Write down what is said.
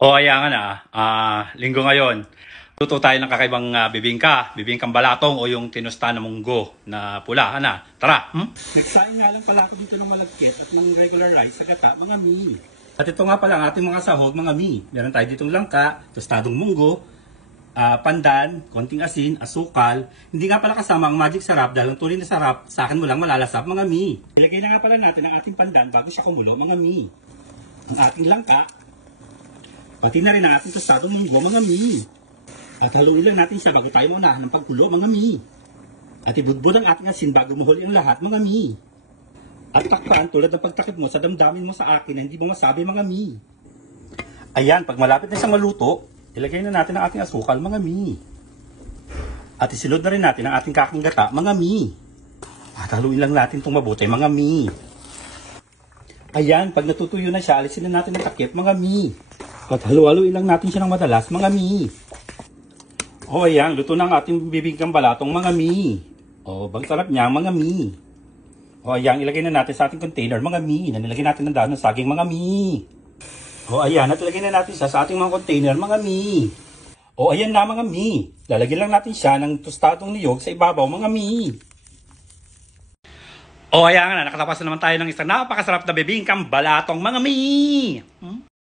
O ayan nga na, linggo ngayon. Luto tayo ng kakaibang bibingkang balatong o yung tinusta na munggo na pula. Ana, tara! Nagsaing nga lang pala ako dito ng malagkit at ng regular rice sa gata, mga mi. At ito nga pala ang ating mga sahog, mga mi. Meron tayo ditong langka, tostadong munggo, pandan, konting asin, asukal. Hindi nga pala kasama ang magic sarap dahil ang tunay na sarap sa akin mo lang malalasap, mga mi. Ilagay na nga pala natin ang ating pandan bago siya kumulo, mga mi. Ang ating langka, pati na rin ang ating tostadong munggo, mga mi. At haluin lang natin siya bago tayo maunahan ng pagkulo, mga mi. At ibudbud ang ating asin bago mahuli ang lahat, mga mi. At takpan tulad ng pagtakip mo sa damdamin mo sa akin na hindi mo masabi, mga mi. Ayan, pag malapit na siyang maluto, ilagay na natin ang ating asukal, mga mi. At isilod na rin natin ang ating kaking gata, mga mi. At haluin lang natin itong mabuti, mga mi. Ayan, pag natutuyo na siya, alisin na natin ang takip, mga mi. At halu-haluin lang natin siya ng madalas, mga mi. O ayan, luto na ang ating bibingkang balatong, mga mi. O, bang sarap niya, mga mi. O ayan, ilagay na natin sa ating container, mga mi. Nilagay natin ng dahon ng saging, mga mi. O ayan, at ilagay na natin siya sa ating mga container, mga mi. O ayan na, mga mi. Lalagyan lang natin siya ng tostadong niyog sa ibabaw, mga mi. O ayan nga na, nakatapos na naman tayo ng isang napakasarap na bibingkang balatong, mga mi!